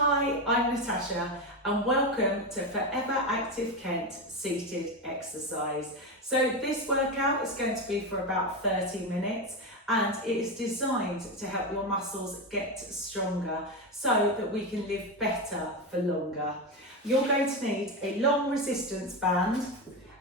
Hi, I'm Natasha and welcome to Forever Active Kent seated exercise. So this workout is going to be for about 30 minutes and it is designed to help your muscles get stronger so that we can live better for longer. You're going to need a long resistance band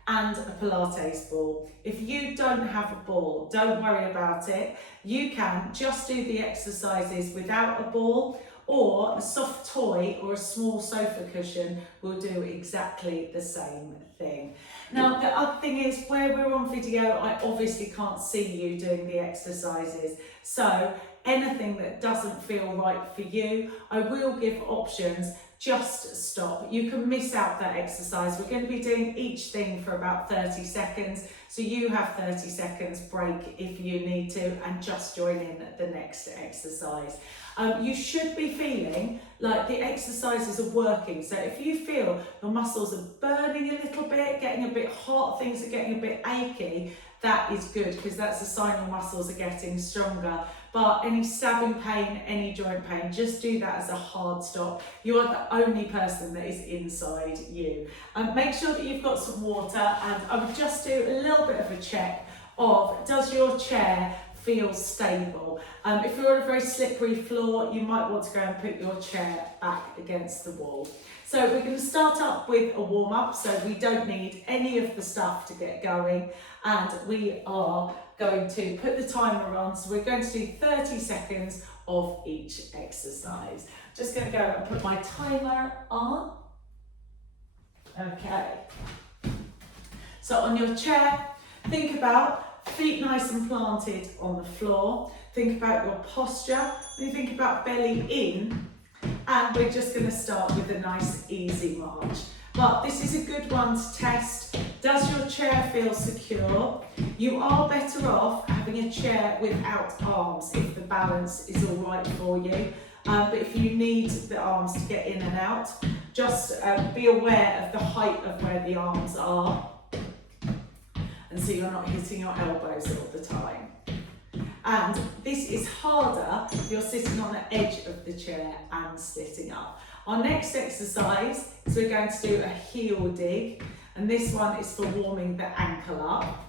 and a Pilates ball. If you don't have a ball, don't worry about it. You can just do the exercises without a ball, or a soft toy or a small sofa cushion will do exactly the same thing. Now, the other thing is, where we're on video, I obviously can't see you doing the exercises. So anything that doesn't feel right for you, I will give options. Just stop. You can miss out that exercise. We're going to be doing each thing for about 30 seconds. So you have 30 seconds break if you need to, and just join in the next exercise. You should be feeling like the exercises are working. So if you feel your muscles are burning a little bit, getting a bit hot, things are getting a bit achy, that is good because that's a sign your muscles are getting stronger. But any stabbing pain, any joint pain, just do that as a hard stop. You are the only person that is inside you. Make sure that you've got some water, and I would just do a little bit of a check of, does your chair feel stable? If you're on a very slippery floor, you might want to go and put your chair back against the wall. So we're going to start up with a warm-up, so we don't need any of the stuff to get going, and we are going to put the timer on, so we're going to do 30 seconds of each exercise. Just going to go and put my timer on. Okay. So on your chair, think about feet nice and planted on the floor. Think about your posture. Then think about belly in. And we're just going to start with a nice easy march. But this is a good one to test. Does your chair feel secure? You are better off having a chair without arms if the balance is all right for you. But if you need the arms to get in and out, just be aware of the height of where the arms are, and so you're not hitting your elbows all the time. And this is harder if you're sitting on the edge of the chair and sitting up. Our next exercise is we're going to do a heel dig, and this one is for warming the ankle up.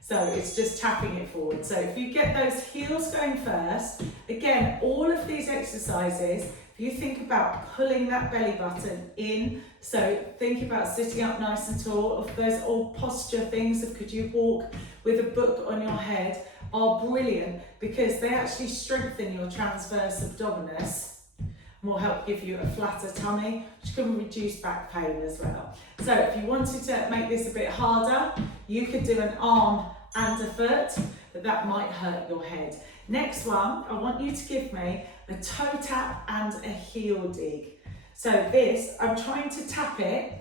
So it's just tapping it forward. So if you get those heels going first, again, all of these exercises, if you think about pulling that belly button in, so think about sitting up nice and tall, of those old posture things of could you walk with a book on your head, are brilliant because they actually strengthen your transverse abdominis and will help give you a flatter tummy, which can reduce back pain as well. So if you wanted to make this a bit harder, you could do an arm and a foot, but that might hurt your head. Next one, I want you to give me a toe tap and a heel dig. So this, I'm trying to tap it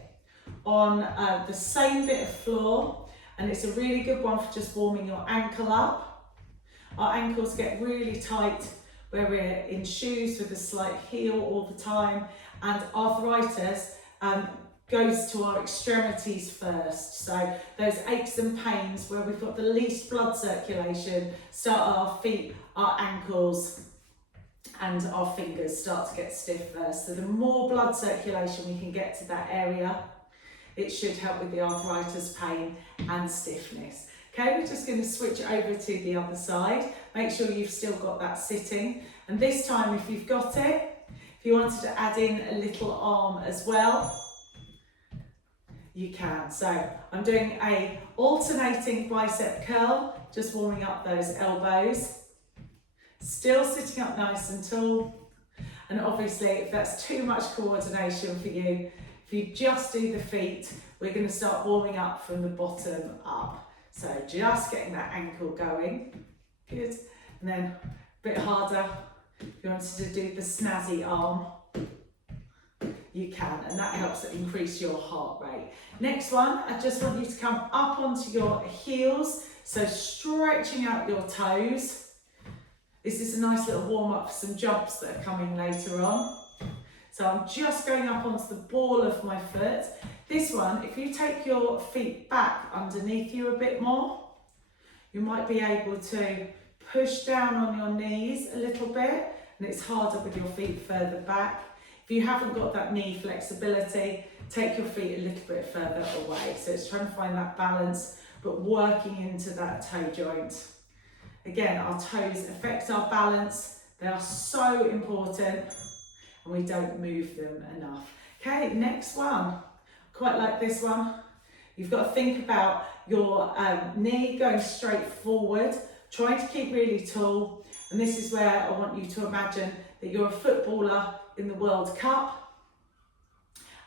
on the same bit of floor, and it's a really good one for just warming your ankle up. Our ankles get really tight where we're in shoes with a slight heel all the time, and arthritis goes to our extremities first. So those aches and pains where we've got the least blood circulation start at our feet, our ankles, and our fingers start to get stiff first. So the more blood circulation we can get to that area, it should help with the arthritis, pain and stiffness. Okay, we're just going to switch over to the other side. Make sure you've still got that sitting. And this time, if you've got it, if you wanted to add in a little arm as well, you can. So I'm doing a alternating bicep curl, just warming up those elbows. Still sitting up nice and tall. And obviously, if that's too much coordination for you, if you just do the feet, we're going to start warming up from the bottom up. So just getting that ankle going. Good. And then a bit harder. If you wanted to do the snazzy arm, you can, and that helps to increase your heart rate. Next one, I just want you to come up onto your heels, so stretching out your toes. This is a nice little warm up for some jumps that are coming later on. So I'm just going up onto the ball of my foot. This one, if you take your feet back underneath you a bit more, you might be able to push down on your knees a little bit and it's harder with your feet further back. If you haven't got that knee flexibility, take your feet a little bit further away. So it's trying to find that balance, but working into that toe joint. Again, our toes affect our balance. They are so important, and we don't move them enough. Okay, next one. Quite like this one. You've got to think about your knee going straight forward, trying to keep really tall. And this is where I want you to imagine that you're a footballer in the World Cup,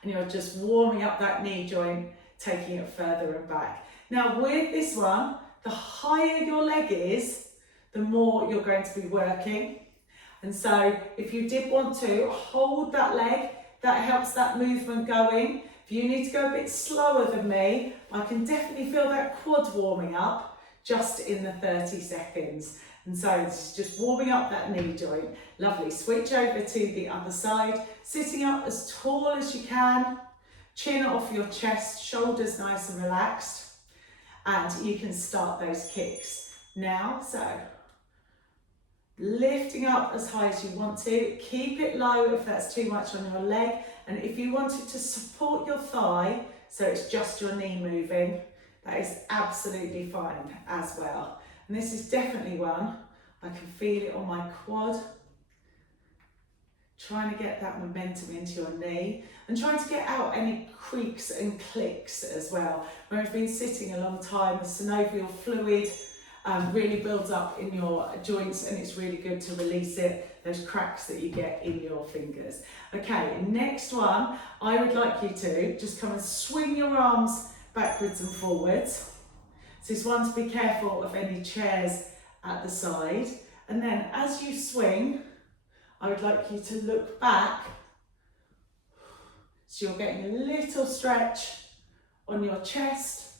and you're just warming up that knee joint, taking it further and back. Now with this one, the higher your leg is, the more you're going to be working. And so if you did want to hold that leg, that helps that movement going. If you need to go a bit slower than me, I can definitely feel that quad warming up just in the 30 seconds. And so it's just warming up that knee joint. Lovely. Switch over to the other side, sitting up as tall as you can, chin off your chest, shoulders nice and relaxed, and you can start those kicks now. So lifting up as high as you want to, keep it low if that's too much on your leg, and if you wanted to support your thigh so it's just your knee moving, that is absolutely fine as well. And this is definitely one, I can feel it on my quad, trying to get that momentum into your knee and trying to get out any creaks and clicks as well. When you've been sitting a long time, the synovial fluid really builds up in your joints, and it's really good to release it, those cracks that you get in your fingers. Okay, next one, I would like you to just come and swing your arms backwards and forwards. So it's one to be careful of any chairs at the side. And then as you swing, I would like you to look back. So you're getting a little stretch on your chest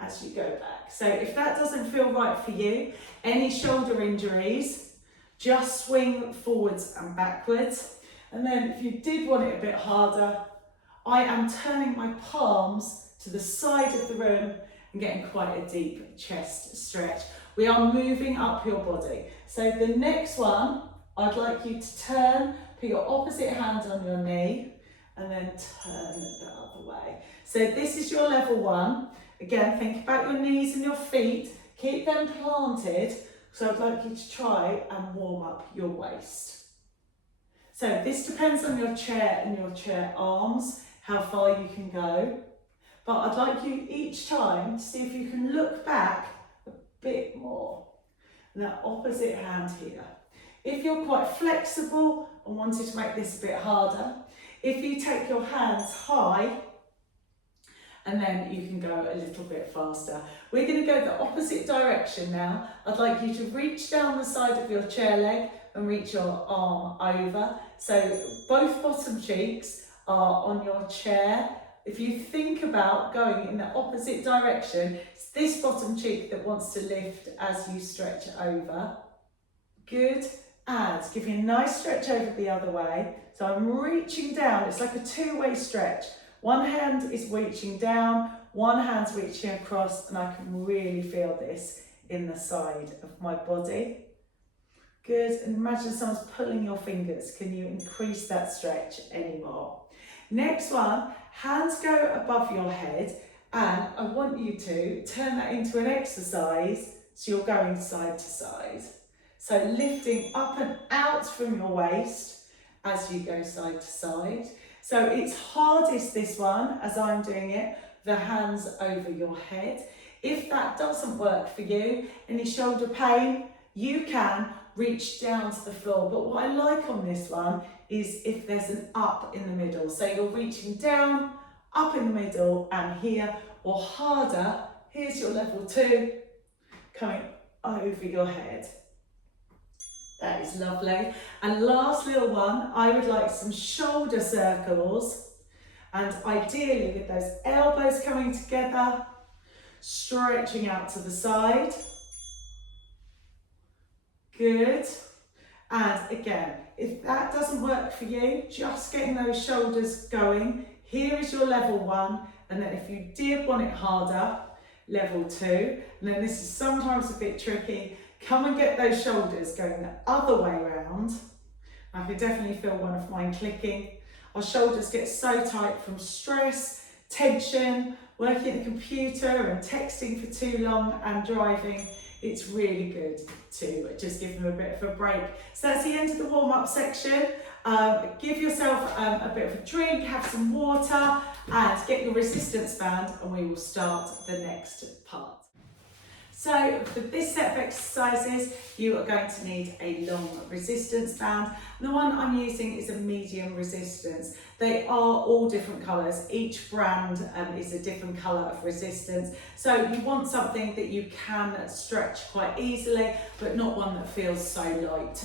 as you go back. So if that doesn't feel right for you, any shoulder injuries, just swing forwards and backwards. And then if you did want it a bit harder, I am turning my palms to the side of the room and getting quite a deep chest stretch. We are moving up your body. So the next one, I'd like you to turn, put your opposite hand on your knee, and then turn the other way. So this is your level one. Again, think about your knees and your feet. Keep them planted. So I'd like you to try and warm up your waist. So this depends on your chair and your chair arms, how far you can go. But I'd like you each time to see if you can look back a bit more. And that opposite hand here. If you're quite flexible and wanted to make this a bit harder, if you take your hands high, and then you can go a little bit faster. We're going to go the opposite direction now. I'd like you to reach down the side of your chair leg and reach your arm over. So both bottom cheeks are on your chair. If you think about going in the opposite direction, it's this bottom cheek that wants to lift as you stretch over. Good. And give you a nice stretch over the other way. So I'm reaching down. It's like a two-way stretch. One hand is reaching down, one hand's reaching across, and I can really feel this in the side of my body. Good, and imagine someone's pulling your fingers. Can you increase that stretch anymore? Next one, hands go above your head, and I want you to turn that into an exercise, so you're going side to side. So lifting up and out from your waist as you go side to side. So it's hardest, this one, as I'm doing it, the hands over your head. If that doesn't work for you, any shoulder pain, you can reach down to the floor. But what I like on this one is if there's an up in the middle. So you're reaching down, up in the middle, and here, or harder, here's your level 2, coming over your head. That is lovely. And last little one, I would like some shoulder circles, and ideally with those elbows coming together, stretching out to the side. Good. And again, if that doesn't work for you, just getting those shoulders going. Here is your level 1, and then if you did want it harder, level 2. And then this is sometimes a bit tricky. Come and get those shoulders going the other way around. I can definitely feel one of mine clicking. Our shoulders get so tight from stress, tension, working at the computer and texting for too long and driving. It's really good to just give them a bit of a break. So that's the end of the warm-up section. Give yourself a bit of a drink, have some water, and get your resistance band, and we will start the next part. So for this set of exercises, you are going to need a long resistance band. The one I'm using is a medium resistance. They are all different colours. Each brand is a different colour of resistance. So you want something that you can stretch quite easily, but not one that feels so light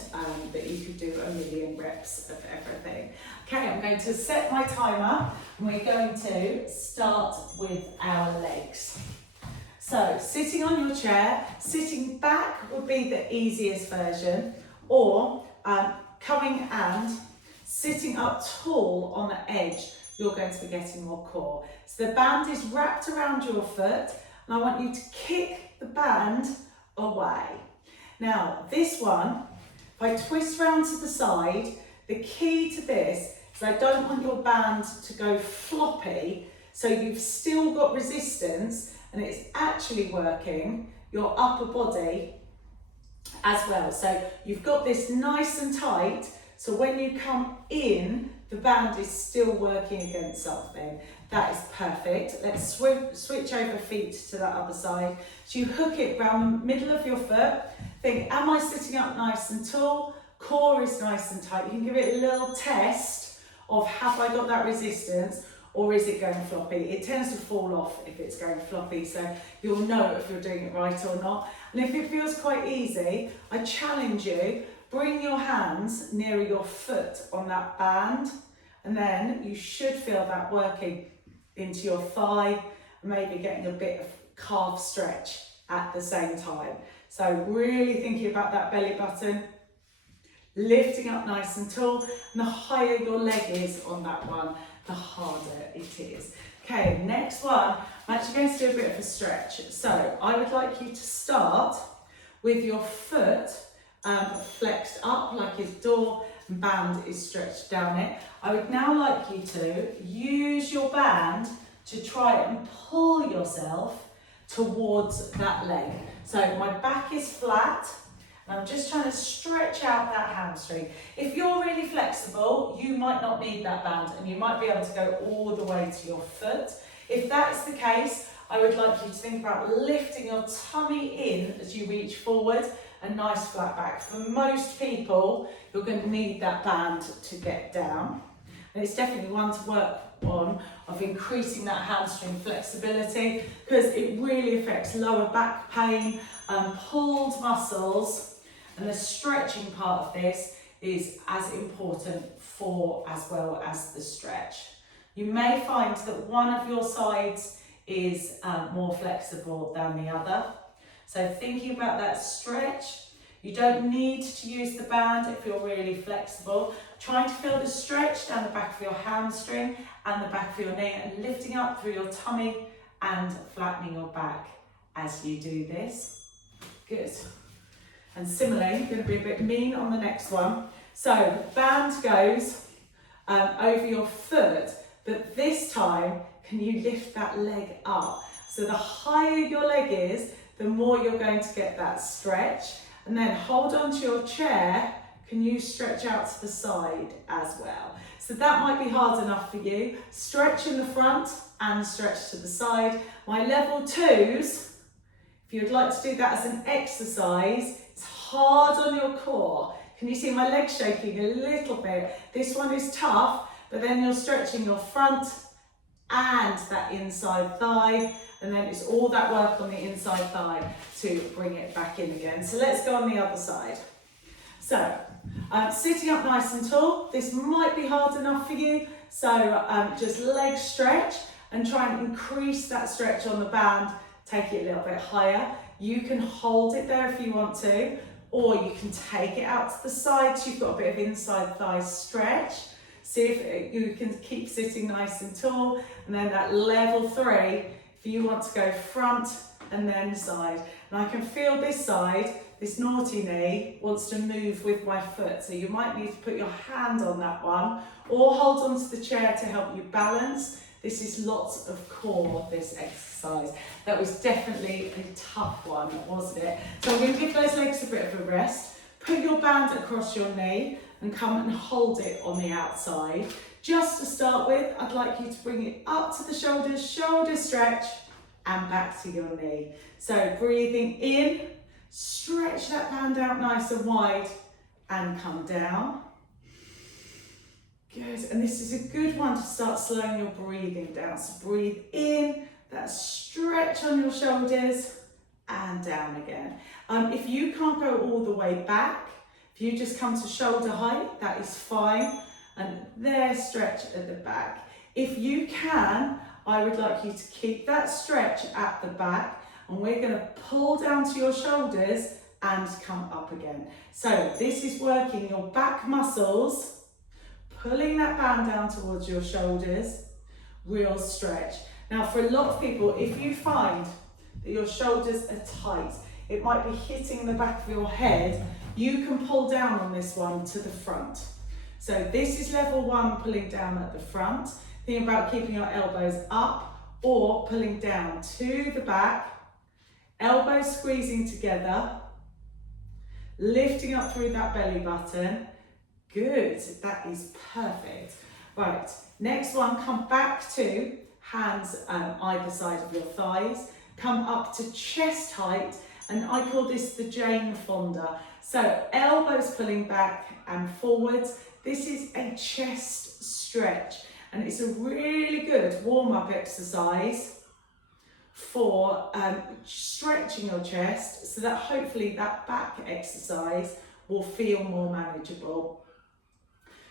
that you could do a million reps of everything. Okay, I'm going to set my timer, and we're going to start with our legs. So sitting on your chair, sitting back would be the easiest version, or coming and sitting up tall on the edge, you're going to be getting more core. So the band is wrapped around your foot, and I want you to kick the band away. Now this one, if I twist round to the side, the key to this is I don't want your band to go floppy, so you've still got resistance, and it's actually working your upper body as well. So you've got this nice and tight, so when you come in, the band is still working against something. That is perfect. Let's switch over feet to that other side. So you hook it around the middle of your foot. Think, am I sitting up nice and tall? Core is nice and tight. You can give it a little test of, have I got that resistance? Or is it going floppy? It tends to fall off if it's going floppy, so you'll know if you're doing it right or not. And if it feels quite easy, I challenge you, bring your hands nearer your foot on that band, and then you should feel that working into your thigh, and maybe getting a bit of calf stretch at the same time. So really thinking about that belly button, lifting up nice and tall, and the higher your leg is on that one, the harder it is. Okay, next one, I'm actually going to do a bit of a stretch. So I would like you to start with your foot flexed up like his door, and band is stretched down it. I would now like you to use your band to try and pull yourself towards that leg. So my back is flat, and I'm just trying to stretch out that hamstring. If you're really flexible, you might not need that band, and you might be able to go all the way to your foot. If that's the case, I would like you to think about lifting your tummy in as you reach forward, a nice flat back. For most people, you're going to need that band to get down. And it's definitely one to work on, of increasing that hamstring flexibility, because it really affects lower back pain, pulled muscles. And the stretching part of this is as important for as well as the stretch. You may find that one of your sides is more flexible than the other. So thinking about that stretch, you don't need to use the band if you're really flexible. Trying to feel the stretch down the back of your hamstring and the back of your knee, and lifting up through your tummy and flattening your back as you do this. Good. And similarly, you're going to be a bit mean on the next one. So band goes over your foot, but this time, can you lift that leg up? So the higher your leg is, the more you're going to get that stretch. And then hold on to your chair. Can you stretch out to the side as well? So that might be hard enough for you. Stretch in the front and stretch to the side. My level 2s, if you'd like to do that as an exercise, it's hard on your core. Can you see my legs shaking a little bit? This one is tough, but then you're stretching your front and that inside thigh, and then it's all that work on the inside thigh to bring it back in again. So let's go on the other side. So sitting up nice and tall, this might be hard enough for you, so just leg stretch and try and increase that stretch on the band, take it a little bit higher. You can hold it there if you want to, or you can take it out to the side so you've got a bit of inside thigh stretch. See if you can keep sitting nice and tall. And then that level 3, if you want to go front and then side. And I can feel this side, this naughty knee, wants to move with my foot. So you might need to put your hand on that one or hold onto the chair to help you balance. This is lots of core, this exercise. That was definitely a tough one, wasn't it? So I'm going to give those legs a bit of a rest. Put your band across your knee and come and hold it on the outside. Just to start with, I'd like you to bring it up to the shoulders, shoulder stretch, and back to your knee. So breathing in, stretch that band out nice and wide, and come down. Good, and this is a good one to start slowing your breathing down. So breathe in, that stretch on your shoulders, and down again. If you can't go all the way back, if you just come to shoulder height, that is fine. And there, stretch at the back. If you can, I would like you to keep that stretch at the back, and we're going to pull down to your shoulders and come up again. So this is working your back muscles, pulling that band down towards your shoulders, real stretch. Now for a lot of people, if you find that your shoulders are tight, it might be hitting the back of your head, you can pull down on this one to the front. So this is level one, pulling down at the front. Think about keeping your elbows up or pulling down to the back, elbows squeezing together, lifting up through that belly button. Good, that is perfect. Right, next one, come back to hands either side of your thighs, come up to chest height, and I call this the Jane Fonda. So elbows pulling back and forwards. This is a chest stretch, and it's a really good warm-up exercise for stretching your chest so that hopefully that back exercise will feel more manageable.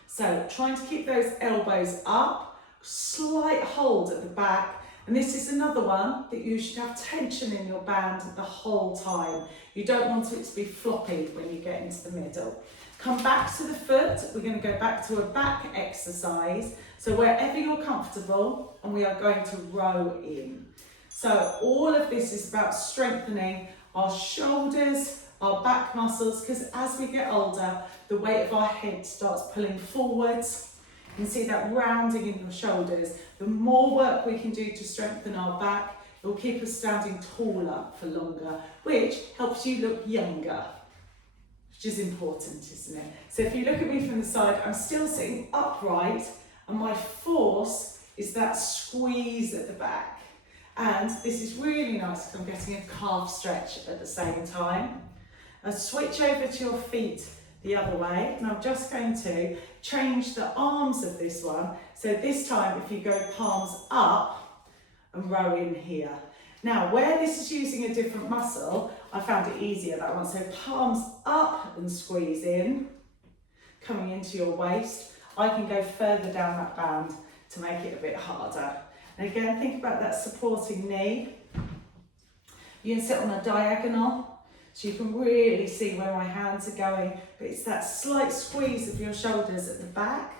So trying to keep those elbows up, slight hold at the back. And this is another one that you should have tension in your band the whole time. You don't want it to be floppy when you get into the middle. Come back to the foot. We're going to go back to a back exercise. So wherever you're comfortable, and we are going to row in. So all of this is about strengthening our shoulders, our back muscles, because as we get older, the weight of our head starts pulling forwards. You can see that rounding in your shoulders. The more work we can do to strengthen our back, it will keep us standing taller for longer, which helps you look younger, which is important, isn't it? So if you look at me from the side, I'm still sitting upright, and my force is that squeeze at the back. And this is really nice because I'm getting a calf stretch at the same time. I'll switch over to your feet the other way, and I'm just going to change the arms of this one. So this time, if you go palms up and row in here. Now, where this is using a different muscle, I found it easier that one. So palms up and squeeze in, coming into your waist. I can go further down that band to make it a bit harder. And again, think about that supporting knee. You can sit on a diagonal, so you can really see where my hands are going, but it's that slight squeeze of your shoulders at the back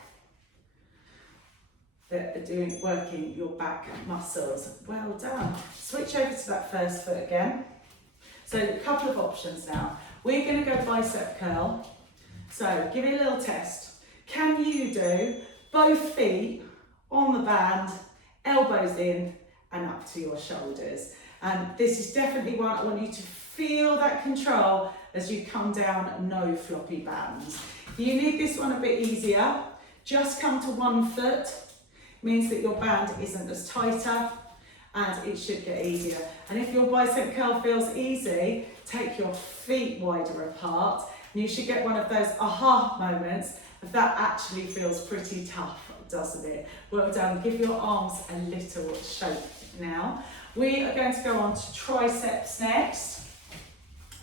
that are working your back muscles. Well done. Switch over to that first foot again. So a couple of options now. We're going to go bicep curl. So give me a little test. Can you do both feet on the band, elbows in and up to your shoulders? And this is definitely one I want you to feel that control as you come down, no floppy bands. If you need this one a bit easier, just come to one foot. It means that your band isn't as tighter and it should get easier. And if your bicep curl feels easy, take your feet wider apart and you should get one of those aha moments if that actually feels pretty tough, doesn't it? Well done. Give your arms a little shake now. We are going to go on to triceps next.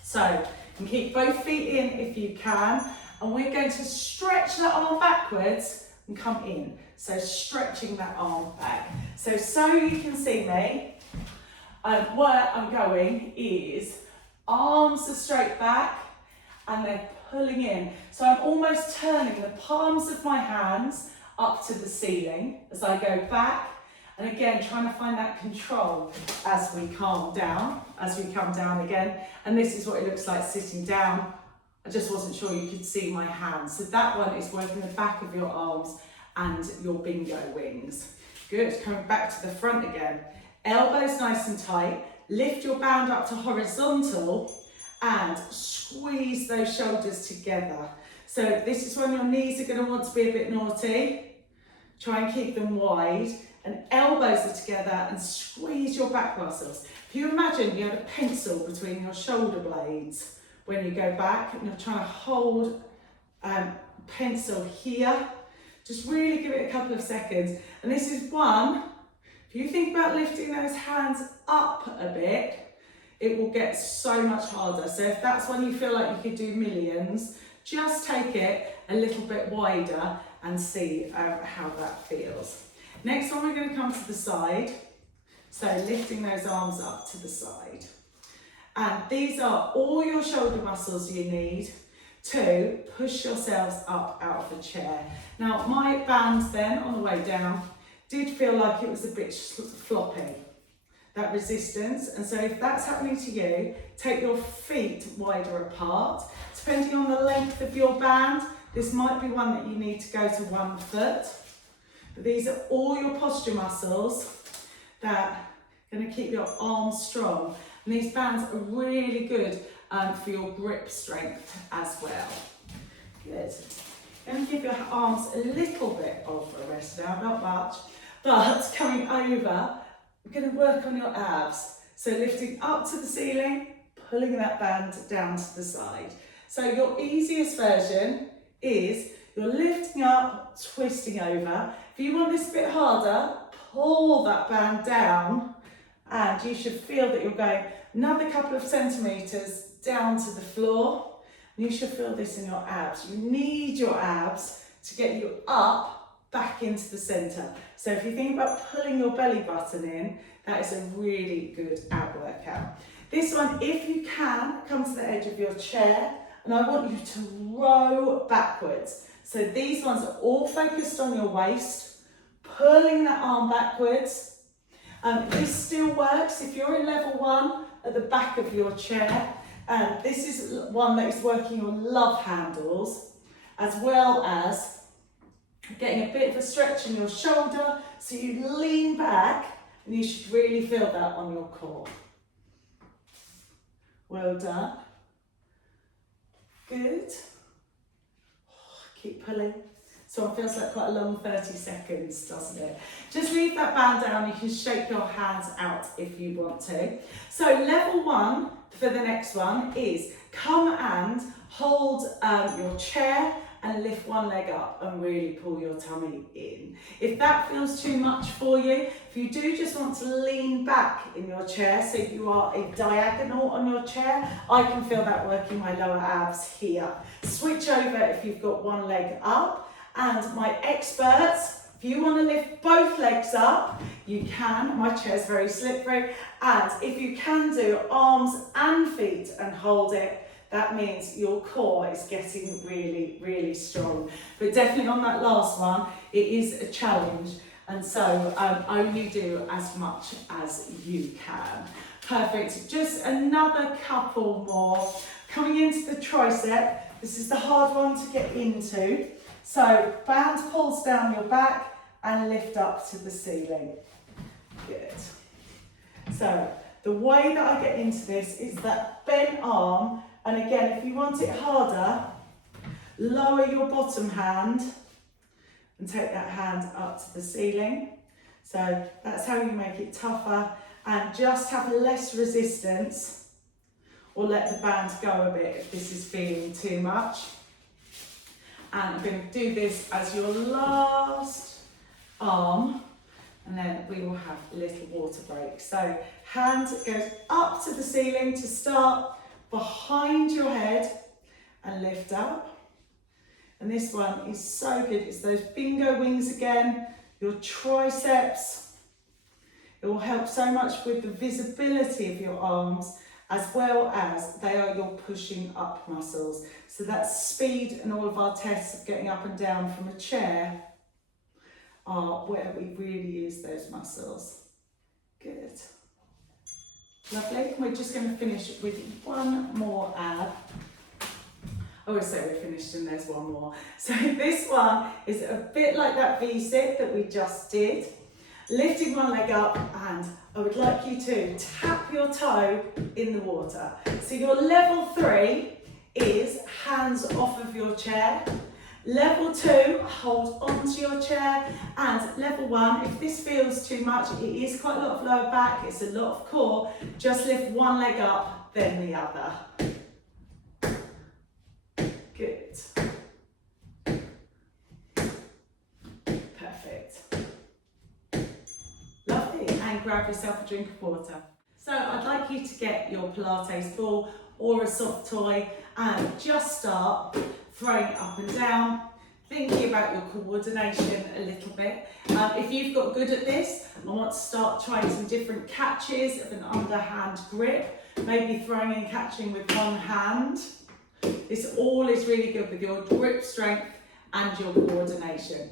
So you can keep both feet in if you can, and we're going to stretch that arm backwards and come in. So stretching that arm back. So you can see me, where I'm going is arms are straight back and they're pulling in. So I'm almost turning the palms of my hands up to the ceiling as I go back, And again, trying to find that control as we calm down, as we come down again. And this is what it looks like sitting down. I just wasn't sure you could see my hands. So that one is working the back of your arms and your bingo wings. Good, coming back to the front again. Elbows nice and tight. Lift your band up to horizontal and squeeze those shoulders together. So this is when your knees are going to want to be a bit naughty. Try and keep them wide, and elbows are together, and squeeze your back muscles. If you imagine you had a pencil between your shoulder blades when you go back, and you're trying to hold pencil here, just really give it a couple of seconds. And this is one, if you think about lifting those hands up a bit, it will get so much harder. So if that's when you feel like you could do millions, just take it a little bit wider and see how that feels. Next one, we're going to come to the side. So lifting those arms up to the side. And these are all your shoulder muscles you need to push yourselves up out of the chair. Now, my band then on the way down did feel like it was a bit floppy, that resistance. And so if that's happening to you, take your feet wider apart. Depending on the length of your band, this might be one that you need to go to 1 foot. But these are all your posture muscles that are going to keep your arms strong. And these bands are really good for your grip strength as well. Good. Going to give your arms a little bit of a rest now, not much. But coming over, we're going to work on your abs. So lifting up to the ceiling, pulling that band down to the side. So your easiest version is you're lifting up, twisting over. If you want this a bit harder, pull that band down, and you should feel that you're going another couple of centimetres down to the floor. You should feel this in your abs. You need your abs to get you up back into the centre. So if you think about pulling your belly button in, that is a really good ab workout. This one, if you can, come to the edge of your chair, and I want you to row backwards. So these ones are all focused on your waist, pulling that arm backwards. This still works if you're in level 1 at the back of your chair. This is one that is working on love handles, as well as getting a bit of a stretch in your shoulder, so you lean back, and you should really feel that on your core. Well done. Good. Keep pulling. So it feels like quite a long 30 seconds, doesn't it? Just leave that band down. You can shake your hands out if you want to. So level 1 for the next one is come and hold your chair and lift one leg up and really pull your tummy in. If that feels too much for you, if you do just want to lean back in your chair, so you are a diagonal on your chair, I can feel that working my lower abs here. Switch over if you've got one leg up. And my experts, if you want to lift both legs up, you can. My chair's very slippery. And if you can do arms and feet and hold it, that means your core is getting really, really strong. But definitely on that last one, it is a challenge. And so only do as much as you can. Perfect. Just another couple more. Coming into the tricep, this is the hard one to get into. So band pulls down your back and lift up to the ceiling. Good. So the way that I get into this is that bent arm, and again, if you want it harder, lower your bottom hand and take that hand up to the ceiling. So that's how you make it tougher, and just have less resistance, or let the band go a bit if this is feeling too much. And I'm going to do this as your last arm, and then we will have a little water break. So hand goes up to the ceiling to start, behind your head, and lift up. And this one is so good. It's those bingo wings again, your triceps. It will help so much with the visibility of your arms, as well as they are your pushing up muscles. So that's speed, and all of our tests of getting up and down from a chair are where we really use those muscles. Good. Lovely. We're just going to finish with one more ab. I always say we're finished and there's one more. So this one is a bit like that V-sit that we just did. Lifting one leg up, and I would like you to tap your toe in the water. So your level 3 is hands off of your chair. Level 2, hold onto your chair. And level 1, if this feels too much, it is quite a lot of lower back, it's a lot of core, just lift one leg up, then the other. Good. Perfect. Lovely, and grab yourself a drink of water. So I'd like you to get your Pilates ball or a soft toy and just start throwing it up and down, thinking about your coordination a little bit. If you've got good at this and want to start trying some different catches of an underhand grip, maybe throwing and catching with one hand. This all is really good with your grip strength and your coordination.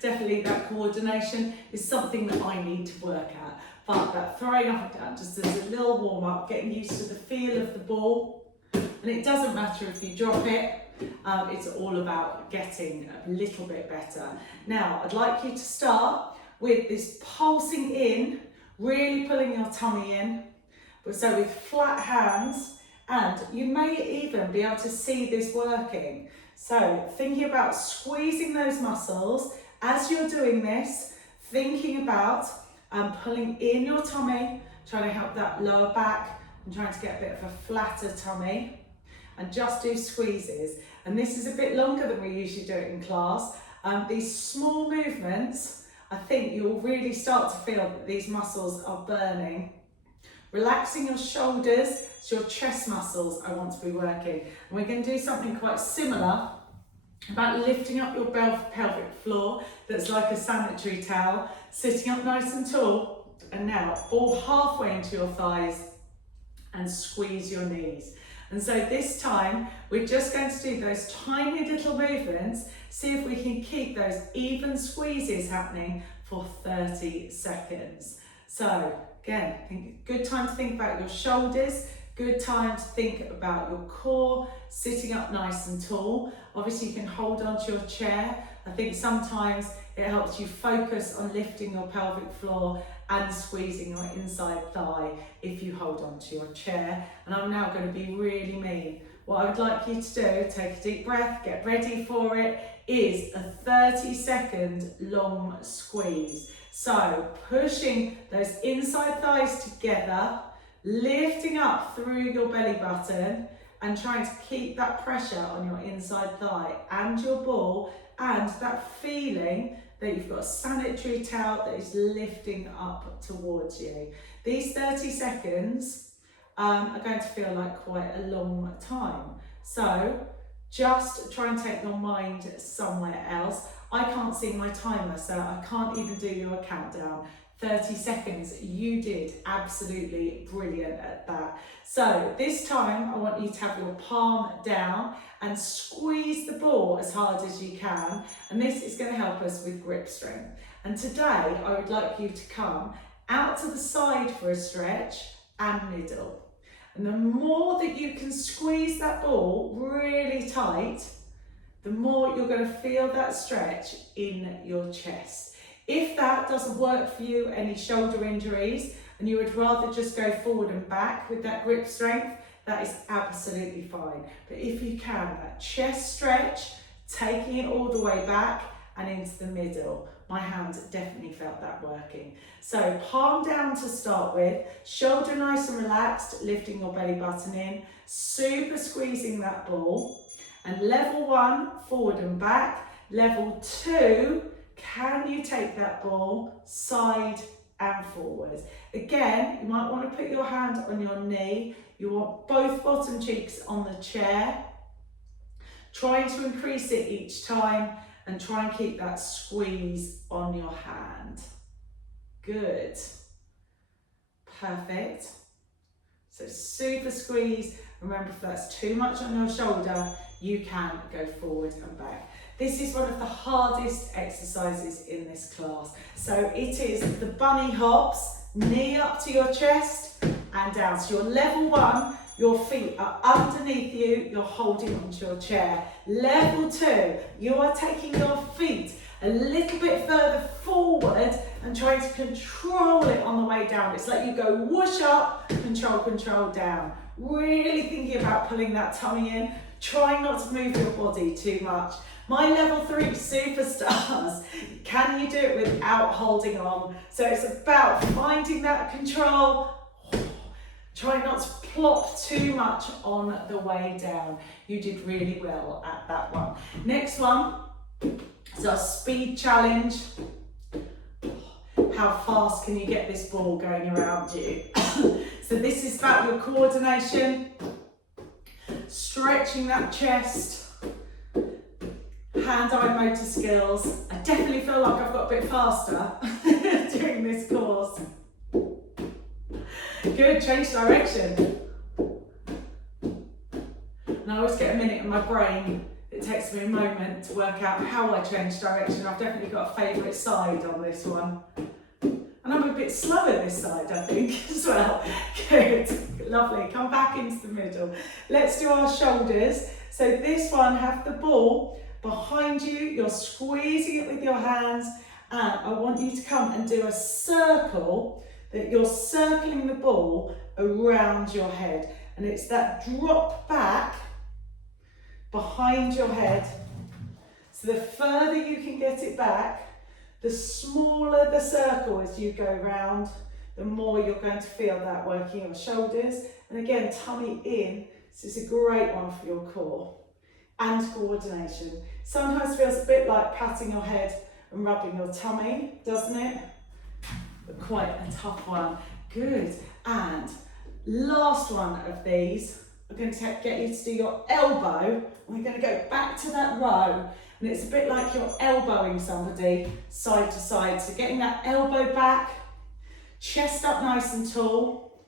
Definitely that coordination is something that I need to work at. But that throwing up and down, just as a little warm up, getting used to the feel of the ball. And it doesn't matter if you drop it, it's all about getting a little bit better. Now, I'd like you to start with this pulsing in, really pulling your tummy in. So with flat hands, and you may even be able to see this working. So thinking about squeezing those muscles as you're doing this, thinking about pulling in your tummy, trying to help that lower back and trying to get a bit of a flatter tummy, and just do squeezes. And this is a bit longer than we usually do it in class. These small movements, I think you'll really start to feel that these muscles are burning. Relaxing your shoulders, it's your chest muscles I want to be working. And we're going to do something quite similar about lifting up your pelvic floor that's like a sanitary towel, sitting up nice and tall, and now ball halfway into your thighs and squeeze your knees. And so this time we're just going to do those tiny little movements, see if we can keep those even squeezes happening for 30 seconds. So again, good time to think about your shoulders, good time to think about your core, sitting up nice and tall. Obviously you can hold onto your chair. I think sometimes it helps you focus on lifting your pelvic floor and squeezing your inside thigh if you hold onto your chair. And I'm now going to be really mean. What I would like you to do, take a deep breath, get ready for it, is a 30-second long squeeze. So pushing those inside thighs together, lifting up through your belly button and trying to keep that pressure on your inside thigh and your ball, and that feeling that you've got a sanitary towel that is lifting up towards you. These 30 seconds are going to feel like quite a long time. So just try and take your mind somewhere else. I can't see my timer, so I can't even do your countdown. 30 seconds, you did absolutely brilliant at that. So this time I want you to have your palm down and squeeze the ball as hard as you can, and this is going to help us with grip strength. And today I would like you to come out to the side for a stretch and middle. And the more that you can squeeze that ball really tight, the more you're going to feel that stretch in your chest. If that doesn't work for you, any shoulder injuries, and you would rather just go forward and back with that grip strength, that is absolutely fine. But if you can, that chest stretch, taking it all the way back and into the middle. My hands definitely felt that working. So palm down to start with, shoulder nice and relaxed, lifting your belly button in, super squeezing that ball. And level 1, forward and back. Level 2, can you take that ball side and forward? Again, you might want to put your hand on your knee. You want both bottom cheeks on the chair. Trying to increase it each time and try and keep that squeeze on your hand. Good. Perfect. So super squeeze. Remember, if that's too much on your shoulder, you can go forward and back. This is one of the hardest exercises in this class. So it is the bunny hops, knee up to your chest and down. So you're level 1, your feet are underneath you, you're holding onto your chair. Level 2, you are taking your feet a little bit further forward and trying to control it on the way down. It's like you go whoosh up, control, control down. Really thinking about pulling that tummy in, trying not to move your body too much. My level 3 superstars, can you do it without holding on? So it's about finding that control, trying not to plop too much on the way down. You did really well at that one. Next one is our speed challenge. How fast can you get this ball going around you? So this is about your coordination, stretching that chest, hand-eye motor skills. I definitely feel like I've got a bit faster during this course. Good, change direction. And I always get a minute in my brain. It takes me a moment to work out how I change direction. I've definitely got a favourite side on this one. And I'm a bit slower this side, I think, as well. Good, lovely. Come back into the middle. Let's do our shoulders. So this one, have the ball behind you. You're squeezing it with your hands. And I want you to come and do a circle, that you're circling the ball around your head. And it's that drop back behind your head. So the further you can get it back, the smaller the circle as you go round, the more you're going to feel that working your shoulders. And again, tummy in. This is a great one for your core and coordination. Sometimes feels a bit like patting your head and rubbing your tummy, doesn't it? But quite a tough one. Good. And last one of these, we're going to get you to do your elbow. We're going to go back to that row. And it's a bit like you're elbowing somebody side to side. So getting that elbow back, chest up nice and tall,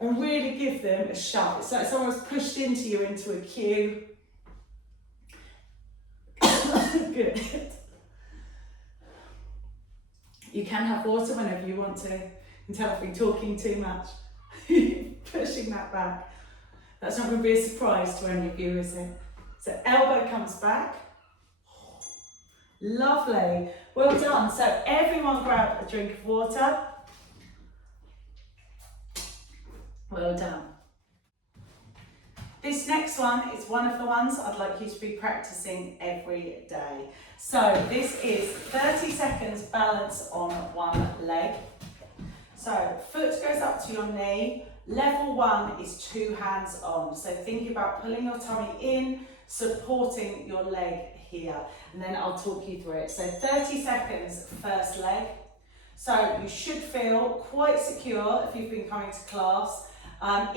and really give them a shove. It's like someone's pushed into you into a queue. Good. You can have water whenever you want to. You can tell I've been talking too much. Pushing that back. That's not going to be a surprise to any of you, is it? So elbow comes back. Lovely, well done. So everyone grab a drink of water. Well done. This next one is one of the ones I'd like you to be practicing every day. So this is 30 seconds balance on one leg. So foot goes up to your knee. Level 1 is 2 hands on. So think about pulling your tummy in, supporting your leg here, and then I'll talk you through it. So 30 seconds, first leg. So you should feel quite secure if you've been coming to class.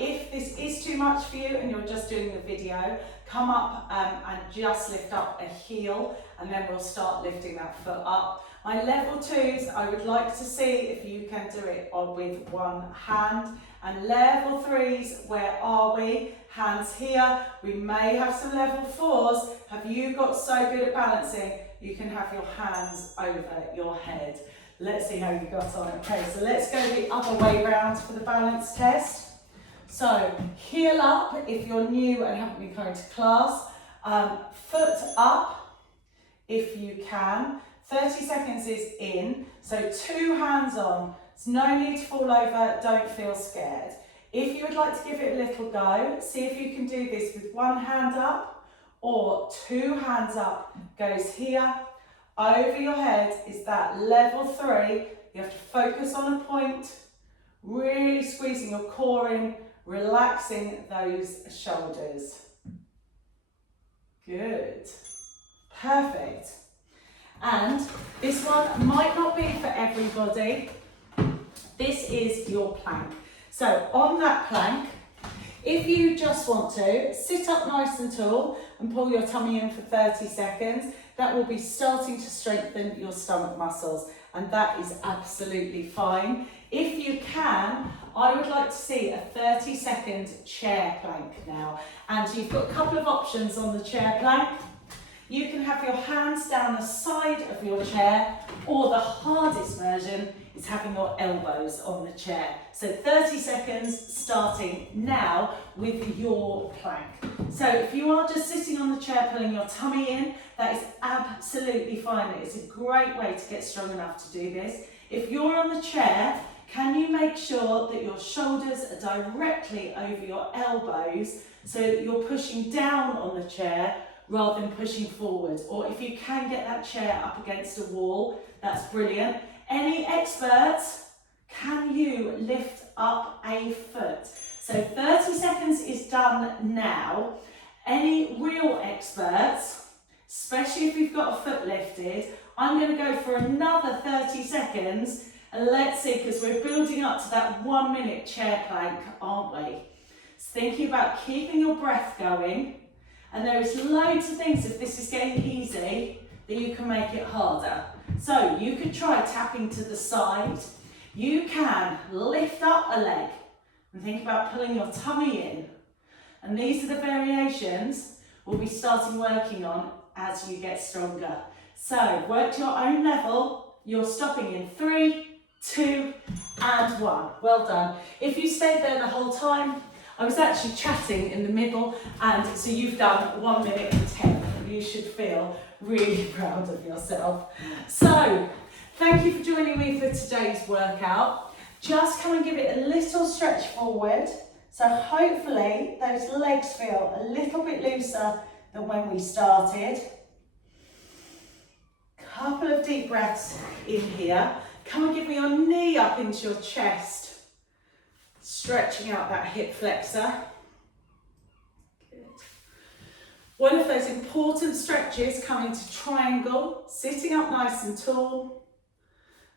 If this is too much for you and you're just doing the video, come up and just lift up a heel, and then we'll start lifting that foot up. My level 2s, I would like to see if you can do it with one hand. And level 3s, where are we? Hands here. We may have some level 4s. Have you got so good at balancing? You can have your hands over your head. Let's see how you got on. Okay, so let's go the other way round for the balance test. So heel up if you're new and haven't been coming to class. Foot up if you can. 30 seconds is in. So 2 hands on. There's no need to fall over, don't feel scared. If you would like to give it a little go, see if you can do this with 1 hand up or 2 hands up. Goes here, over your head is that level 3. You have to focus on a point, really squeezing your core in, relaxing those shoulders. Good, perfect. And this one might not be for everybody. This is your plank. So on that plank, if you just want to, sit up nice and tall and pull your tummy in for 30 seconds. That will be starting to strengthen your stomach muscles, and that is absolutely fine. If you can, I would like to see a 30-second chair plank now. And you've got a couple of options on the chair plank. You can have your hands down the side of your chair, or the hardest version is having your elbows on the chair. So 30 seconds starting now with your plank. So if you are just sitting on the chair pulling your tummy in, that is absolutely fine. It's a great way to get strong enough to do this. If you're on the chair, can you make sure that your shoulders are directly over your elbows so that you're pushing down on the chair rather than pushing forward? Or if you can get that chair up against a wall, that's brilliant. Any experts, can you lift up a foot? So 30 seconds is done now. Any real experts, especially if you've got a foot lifted, I'm going to go for another 30 seconds. And let's see, because we're building up to that 1 minute chair plank, aren't we? So thinking about keeping your breath going. And there is loads of things, if this is getting easy, that you can make it harder. So you could try tapping to the side. You can lift up a leg and think about pulling your tummy in. And these are the variations we'll be starting working on as you get stronger. So work to your own level. You're stopping in 3, 2, and 1. Well done. If you stayed there the whole time, I was actually chatting in the middle, and so you've done 1 minute and 10. You should feel really proud of yourself. So, thank you for joining me for today's workout. Just come and give it a little stretch forward. So hopefully those legs feel a little bit looser than when we started. Couple of deep breaths in here. Come and give me your knee up into your chest. Stretching out that hip flexor. Good. One of those important stretches, coming to triangle, sitting up nice and tall,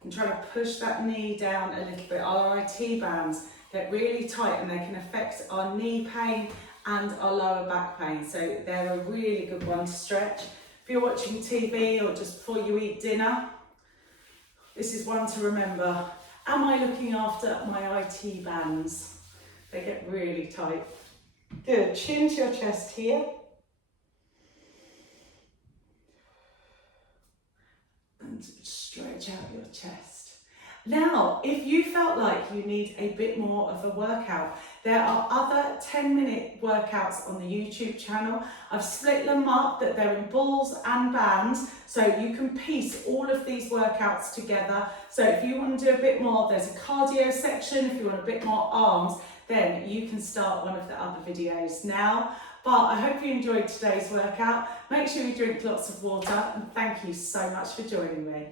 and trying to push that knee down a little bit. Our IT bands get really tight and they can affect our knee pain and our lower back pain. So they're a really good one to stretch. If you're watching TV or just before you eat dinner, this is one to remember. Am I looking after my IT bands? They get really tight. Good, chin to your chest here. And stretch out your chest. Now, if you felt like you need a bit more of a workout, there are other 10-minute workouts on the YouTube channel. I've split them up that they're in balls and bands, so you can piece all of these workouts together. So if you want to do a bit more, there's a cardio section. If you want a bit more arms, then you can start one of the other videos now. But I hope you enjoyed today's workout. Make sure you drink lots of water, and thank you so much for joining me.